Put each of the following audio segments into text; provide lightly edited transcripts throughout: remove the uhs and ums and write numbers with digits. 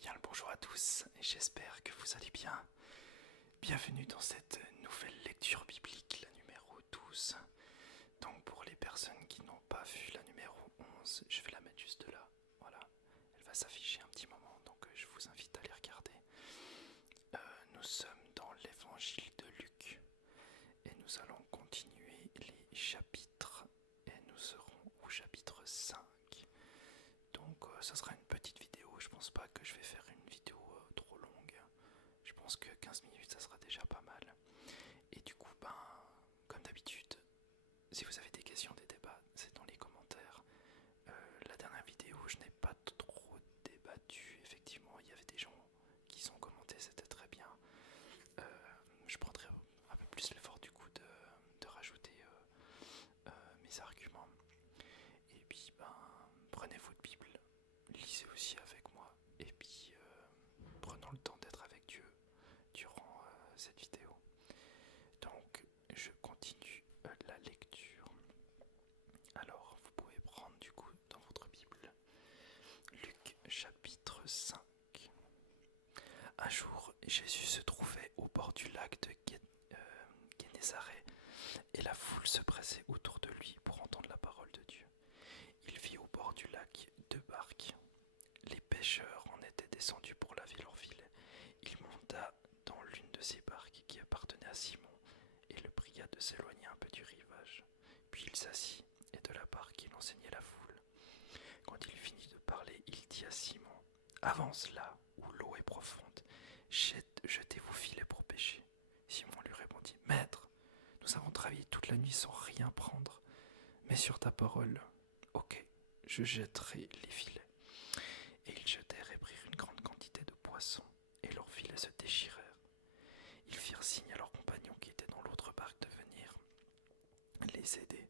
Bien le bonjour à tous, et j'espère que vous allez bien. Bienvenue dans cette nouvelle lecture biblique, la numéro 12. Donc pour les personnes qui n'ont pas vu la numéro 11, je vais la mettre juste là. Voilà, elle va s'afficher un petit moment, donc je vous invite à les regarder. Nous sommes dans l'évangile de Luc, et nous allons continuer les chapitres, et nous serons au chapitre 5. Donc ça sera une petite vidéo, je pense pas que je vais faire une vidéo trop longue. Je pense que 15 minutes ça sera déjà pas mal. Et du coup, comme d'habitude, si vous avez des questions, des débats, c'est dans les commentaires. La dernière vidéo, je n'ai pas trop débattu. Effectivement, il y avait des gens qui sont commentés, c'était très bien. Je prendrai un peu plus l'effort du coup de rajouter mes arguments. Et puis, prenez votre Bible, lisez aussi avec moi. Et puis, prenons le temps d'être avec Dieu durant cette vidéo. Donc, je continue la lecture. Alors, vous pouvez prendre du coup dans votre Bible Luc chapitre 5. Un jour, Jésus se trouvait au bord du lac de Guénézareth et la foule se pressait autour de lui pour entendre la parole de Dieu. Il vit au bord du lac deux barques. Les pêcheurs en étaient descendus pour laver leur filet. Il monta dans l'une de ces barques qui appartenait à Simon et le pria de s'éloigner un peu du rivage. Puis il s'assit et de la barque il enseignait la foule. Quand il finit de parler, il dit à Simon : « Avance là où l'eau est profonde, jetez vos filets pour pêcher. » Simon lui répondit : « Maître, nous avons travaillé toute la nuit sans rien prendre, mais sur ta parole, ok, je jetterai les filets. » Et ils jetèrent et prirent une grande quantité de poissons, et leurs filets se déchirèrent. Ils firent signe à leurs compagnons qui étaient dans l'autre barque de venir les aider.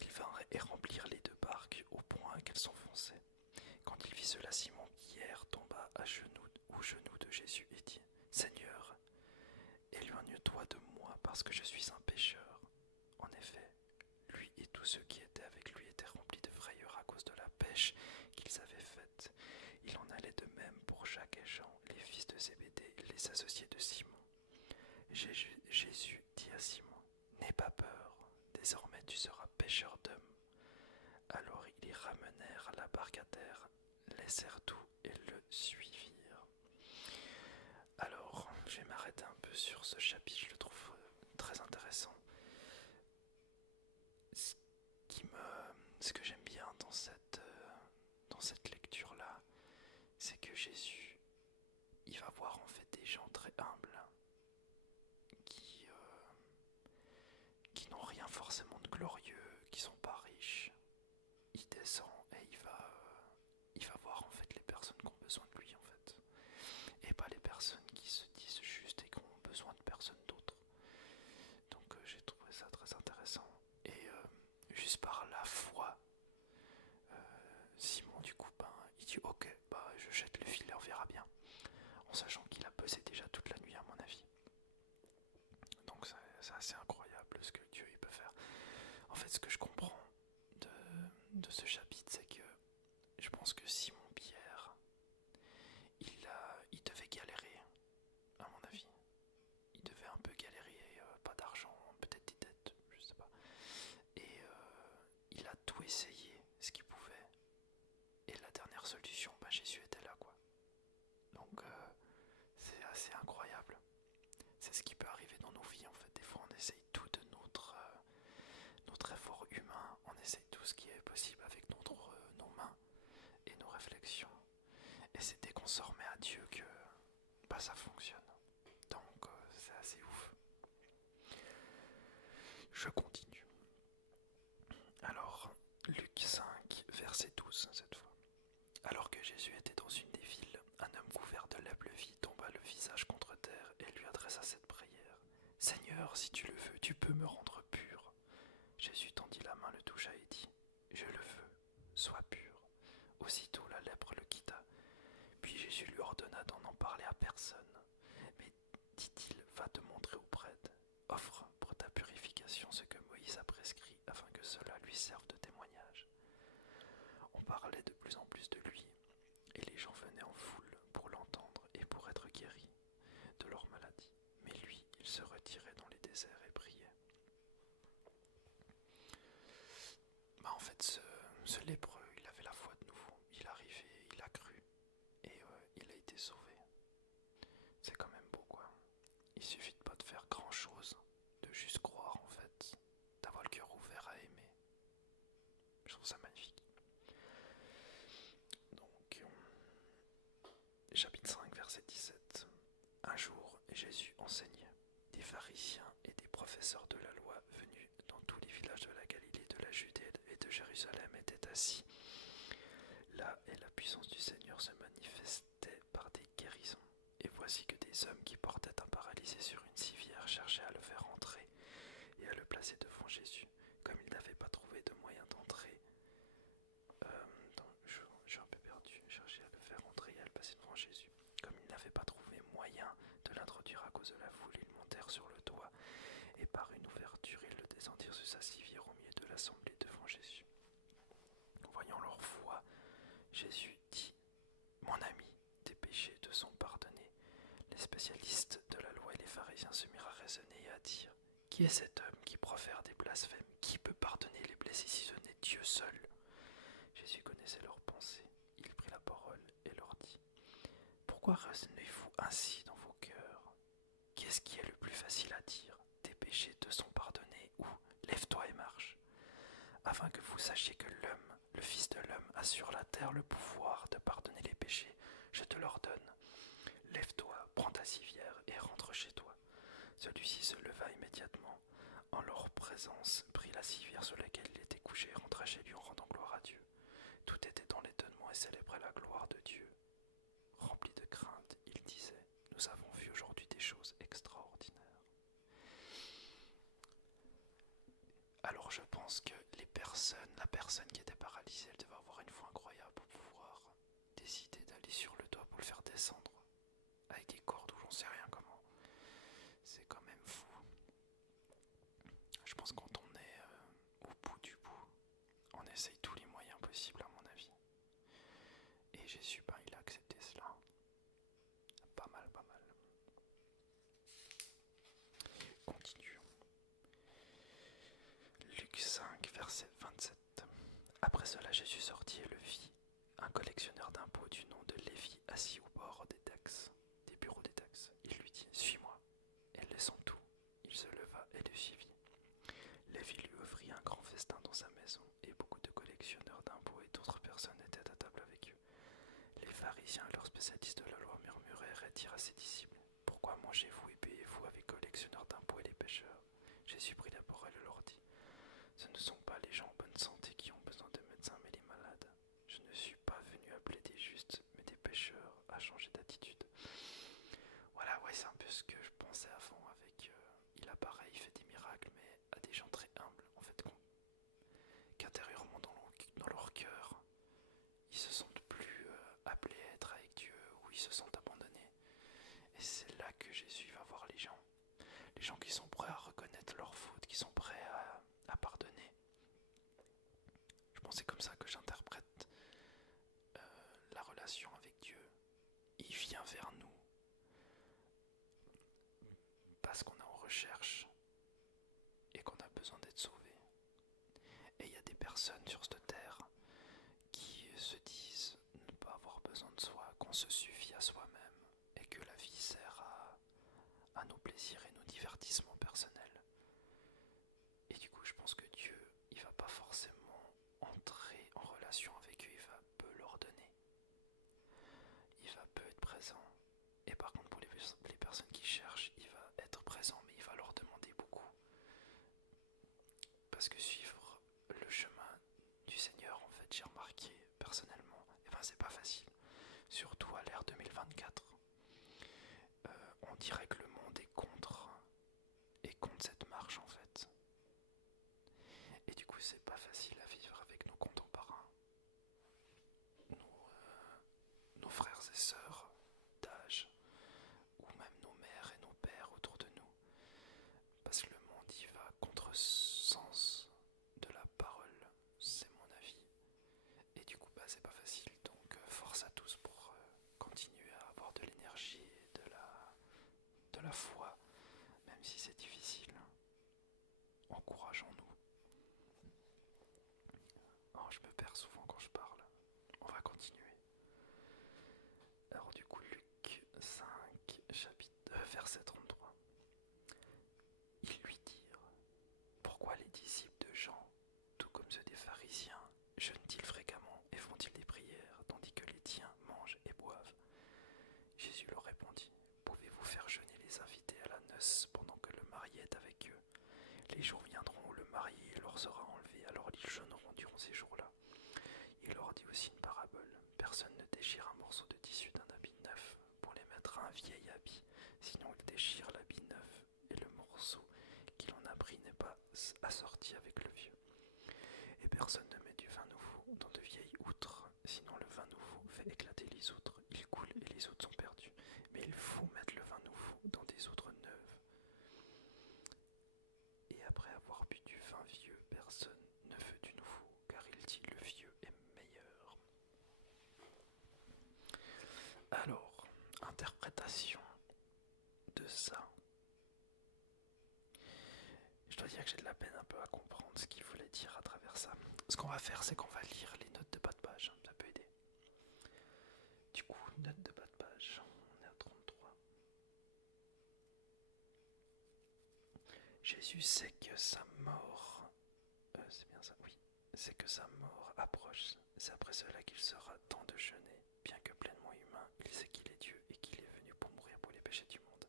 Ils vinrent et remplirent les deux barques au point qu'elles s'enfonçaient. Quand il vit cela, Simon Pierre tomba aux genoux de Jésus et dit : « Seigneur, éloigne-toi de moi parce que je suis un pécheur. » En effet, lui et tous ceux qui étaient avec lui étaient remplis de frayeur à cause de la pêche qu'ils avaient faite. Il en allait de même pour Jacques et Jean, les fils de Zébédée, les associés de Simon. Jésus dit à Simon : « N'aie pas peur, désormais tu seras pêcheur d'hommes. » Alors ils les ramenèrent la barque à terre, laissèrent tout et le suivirent. Alors, je vais m'arrêter un peu sur ce chapitre, je le trouve très intéressant. Ce que j'aime bien dans cette lecture-là, c'est que Jésus, il va voir en fait des gens très humbles qui n'ont rien forcément de glorieux, qui sont pas riches. Il descend et il va voir en fait les personnes qui ont besoin de lui en fait, et pas les personnes qui se disent juste et qui ont besoin de personne d'autre. Donc j'ai trouvé ça très intéressant. Et juste par la foi, Simon du coup il dit ok, je jette le filet, on verra bien, en sachant qu'il a pesé déjà toute la nuit à mon avis. Donc c'est assez incroyable ce que Dieu il peut faire. En fait, ce que je comprends de ce chapitre, c'est que je pense que Simon Pierre, il devait galérer, à mon avis. Il devait un peu galérer, pas d'argent, peut-être des dettes, je sais pas. Et il a tout essayé, ce qu'il pouvait. Et la dernière solution, Jésus était là, quoi. Donc c'est assez incroyable. C'est ce qui peut arriver dans nos vies, en fait. Des fois, on essaye tout de notre effort humain, on essaye tout ce qui est possible avec nos mains et nos réflexions. Et c'est dès qu'on s'en remet à Dieu que ça fonctionne. Donc c'est assez ouf. Je continue. Alors, Luc 5, verset 12 cette fois. Alors que Jésus était dans une des villes, un homme couvert de lèpre-vie tomba le visage contre terre et lui adressa cette prière : « Seigneur, si tu le veux, tu peux me rendre pur. » Jésus tendit la main, le toucha et dit : « Je le veux, sois pur. » Aussitôt la lèpre le quitta. Puis Jésus lui ordonna d'en parler à personne. Mais, dit-il, va te montrer au prêtre. Offre pour ta purification ce que Moïse a prescrit, afin que cela lui serve de témoignage. On parlait de plus en plus de lui, et les gens chapitre 5, verset 17. Un jour, Jésus enseignait. Des pharisiens et des professeurs de la loi venus dans tous les villages de la Galilée, de la Judée et de Jérusalem étaient assis. Là, et la puissance du Seigneur se manifestait par des guérisons. Et voici que des hommes qui portaient un paralysé sur une civière cherchaient à le faire entrer et à le placer devant Jésus. Comme ils n'avaient pas trouvé de moyen d'entrer, je suis un peu perdu, cherchaient à le faire entrer et à le placer devant Jésus. Comme ils n'avaient pas trouvé moyen de l'introduire à cause de la foule, ils montèrent sur le toit et par une ouverture, ils le descendirent sur sa civière au milieu de l'assemblée devant Jésus. Voyant leur foi, Jésus dit : « Mon ami, tes péchés te sont pardonnés. » Les spécialistes de la loi et les pharisiens se mirent à raisonner et à dire : « Qui est cet homme qui profère des blasphèmes ? Qui peut pardonner les blessés si ce n'est Dieu seul ?» Jésus connaissait leurs pensées. Il prit la parole et leur dit : « Pourquoi raisonnez-vous ainsi dans vos cœurs ? Qu'est-ce qui est le plus facile à dire ? Tes péchés te sont pardonnés ou lève-toi et marche ? Afin que vous sachiez que l'homme, le Fils de l'homme, a sur la terre le pouvoir de pardonner les péchés, je te l'ordonne. Lève-toi, prends ta civière et rentre chez toi. » Celui-ci se leva immédiatement, en leur présence, prit la civière sur laquelle il était couché et rentra chez lui en rendant gloire à Dieu. Tout était dans l'étonnement et célébrait la gloire de Dieu. Rempli de crainte, il disait : « Nous avons vu aujourd'hui des choses extraordinaires. » Alors je pense que la personne qui était paralysée, elle devait avoir une foi incroyable pour pouvoir décider d'aller sur le toit pour le faire descendre avec des cordes ou j'en sais rien comment. C'est quand même fou. Je pense que quand on est au bout du bout, on essaye tous les moyens possibles à mon avis. Et Jésus, il a accepté cela. Pas mal. Continuons. Luc 5, verset 27. Après cela, Jésus sortit et le vit, un collectionneur d'impôts du nom de Lévi, assis au bord des bureaux des taxes. Il lui dit : « Suis-moi. » Et laissant tout, il se leva et le suivit. Lévi lui offrit un grand festin dans sa maison, et beaucoup de collectionneurs d'impôts et d'autres personnes étaient à table avec eux. Les pharisiens et leurs spécialistes de la loi murmurèrent et dirent à ses disciples : « Pourquoi mangez-vous et buvez-vous avec collectionneurs d'impôts et les pécheurs ? » Jésus prit la parole et leur dit : « Ce ne sont pas les gens en bonne santé qui ont besoin de médecins, mais les malades. Je ne suis pas venu appeler des justes, mais des pécheurs à changer d'attitude. » Voilà, ouais, c'est un peu ce que je pensais avant avec... il apparaît, il fait des miracles, mais à des gens très humbles, en fait, qu'intérieurement dans leur cœur, ils se sentent plus appelés à être avec Dieu, ou ils se sentent abandonnés. Et c'est là que Jésus va voir les gens. Les gens qui sont prêts à reconnaître leurs fautes, qui sont prêts à pardonner. Je pense que c'est comme ça que j'interprète la relation avec Dieu. Il vient vers nous parce qu'on est en recherche et qu'on a besoin d'être sauvé. Et il y a des personnes sur cette terre qui se disent ne pas avoir besoin de soi, qu'on se suffit à soi-même et que la vie sert à nos plaisirs et nos divertissements personnels. Et du coup, je pense que Dieu, il va pas forcément entrer en relation avec eux, il va peu leur donner. Il va peu être présent. Et par contre, pour les personnes qui cherchent, il va être présent, mais il va leur demander beaucoup. Parce que suivre le chemin du Seigneur, en fait, j'ai remarqué personnellement, c'est pas facile. Surtout à l'ère 2024. On dirait que le monde est contre cette marche, en fait. Et du coup, c'est pas facile à vivre avec nos contemporains, nos frères et sœurs d'âge, ou même nos mères et nos pères autour de nous. Parce que le monde y va contre sens de la parole, c'est mon avis. Et du coup, c'est pas facile. Donc, force à tous pour continuer à avoir de l'énergie et de la foi, même si c'est difficile. Encourageons-nous. Oh, je me perds souvent quand je parle. On va continuer. Alors, faire jeûner les invités à la noce pendant que le marié est avec eux. Les jours viendront où le marié leur sera enlevé, alors ils jeûneront durant ces jours-là. Il leur dit aussi une parabole. Personne ne déchire un morceau de tissu d'un habit neuf pour les mettre à un vieil habit, sinon il déchire l'habit neuf et le morceau qu'il en a pris n'est pas assorti avec le vieux. Et personne ne met du vin nouveau dans de vieilles outres, sinon le vin nouveau fait éclater les outres, il coule et les outres sont perdues. Mais il faut mettre le vin nouveau dans des outres neuves. Et après avoir bu du vin vieux, personne ne veut du nouveau, car il dit le vieux est meilleur. Alors, interprétation de ça. Je dois dire que j'ai de la peine un peu à comprendre ce qu'il voulait dire à travers ça. Ce qu'on va faire, c'est qu'on va lire les notes de bas de page, ça peut aider. Du coup, note de bas de page, on est à 33. Jésus sait que sa mort, c'est bien ça, oui, c'est que sa mort approche. C'est après cela qu'il sera temps de jeûner. Bien que pleinement humain, il sait qu'il est Dieu et qu'il est venu pour mourir pour les péchés du monde.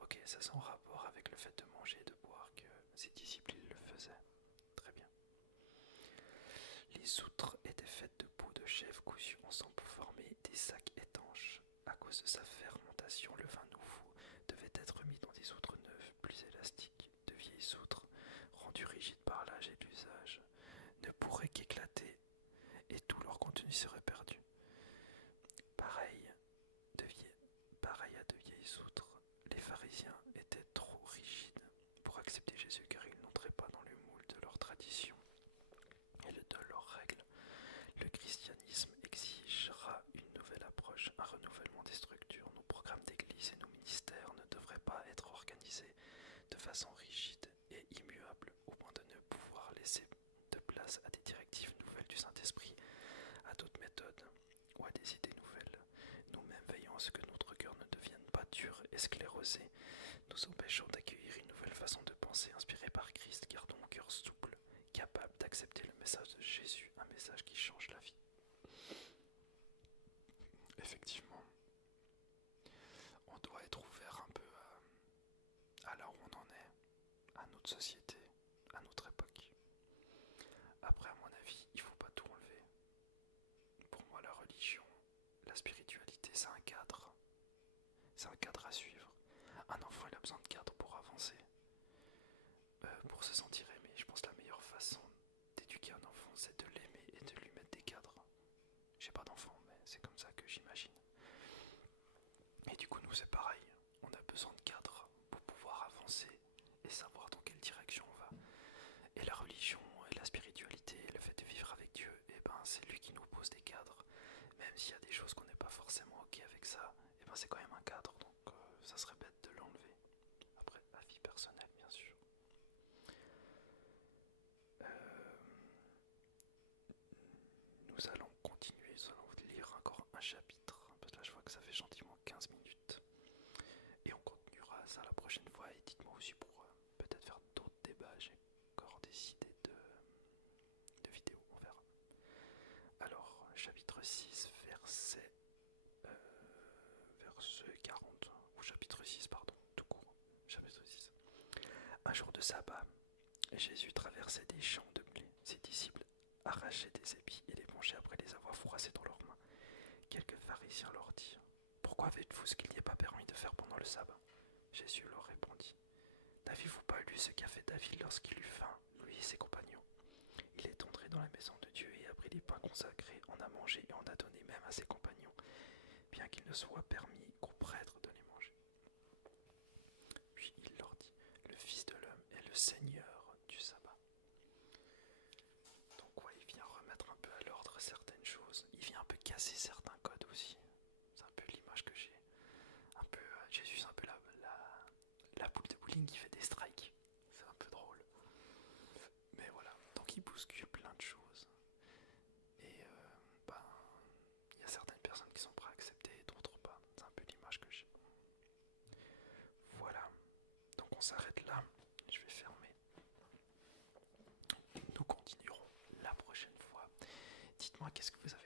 Ok, ça c'est en rapport avec le fait de manger et de boire que ses disciples le faisaient. Très bien. Les outres étaient faites de peau de chèvre cousue ensemble pour former des sacs étanches. À cause de sa fermentation, le vin nouveau devait être mis dans des outres neuves, plus élastiques. De vieilles outres, rendues rigides par l'âge et l'usage, ne pourraient qu'éclater et tout leur contenu serait perdu. Pareil à de vieilles outres, les pharisiens étaient trop rigides pour accepter Jésus car ils n'entraient pas dans le moule de leur tradition et de leurs règles. Le christianisme exigera une nouvelle approche, un renouvellement des structures. Nos programmes d'église et nos ministères ne devraient pas être organisés de façon rigide et immuable au point de ne pouvoir laisser de place à des directives nouvelles du Saint-Esprit, à d'autres méthodes ou à des idées nouvelles. Nous-mêmes veillons à ce que notre cœur ne devienne pas dur et sclérosé. Nous empêchons d'accueillir une nouvelle façon de penser inspirée par Christ. Gardons un cœur souple, capable d'accepter le message de Jésus, un message qui change la vie. Effectivement, on doit être ouvert un peu à là où on en est, à notre société, à notre époque. Après, à mon avis, il ne faut pas tout enlever. Pour moi, la religion, la spiritualité, c'est un cadre. C'est un cadre à suivre. Un enfant, il a besoin de cadre pour avancer, pour se sentir aimé. Je pense que la meilleure façon d'éduquer un enfant, c'est de l'aimer et de lui mettre des cadres. J'ai pas d'enfant, mais c'est comme ça que j'imagine. Et du coup, nous, c'est pareil. On a besoin de cadres pour pouvoir avancer et savoir dans quelle direction on va. Et la religion et la spiritualité, le fait de vivre avec Dieu, eh ben, c'est lui qui nous pose des cadres. Même s'il y a des choses qu'on n'est pas forcément ok avec ça, eh ben, c'est quand même un cadre, donc ça serait bête de l'enlever. Après, avis personnel, bien sûr. Nous allons continuer, nous allons lire encore un chapitre, parce que là je vois que ça fait gentiment 15 minutes. Et on continuera ça la prochaine fois, et dites-moi aussi pour peut-être faire d'autres débats, j'ai encore des idées de vidéos, on verra. Alors, chapitre 6, verset 40, ou chapitre 6, pardon, tout court, chapitre 6. Un jour de sabbat, Jésus traversait des champs de blé. Ses disciples arrachaient des épis et les mangeaient après les avoir froissés dans leurs mains. Quelques pharisiens leur dirent : « Pourquoi faites-vous ce qu'il n'y est pas permis de faire pendant le sabbat ? » Jésus leur répondit : « N'avez-vous pas lu ce qu'a fait David lorsqu'il eut faim, lui et ses compagnons ? Il est entré dans la maison de Dieu et a pris les pains consacrés, en a mangé et en a donné même à ses compagnons, bien qu'il ne soit permis qu'aux prêtres de les manger. » Puis il leur dit : « Le Fils de l'homme est le Seigneur du sabbat. » Donc ouais, il vient remettre un peu à l'ordre certaines choses. Il vient un peu casser certains codes aussi. C'est un peu l'image que j'ai. Un peu, Jésus, c'est un peu la boule de bowling qui fait des strikes. C'est un peu drôle. Mais voilà, donc il bouscule plein de choses. Et il y a certaines personnes qui sont prêtes à accepter et d'autres pas. C'est un peu l'image que j'ai. Voilà, donc on s'arrête là. Je vais fermer. Nous continuerons la prochaine fois. Dites-moi qu'est-ce que vous avez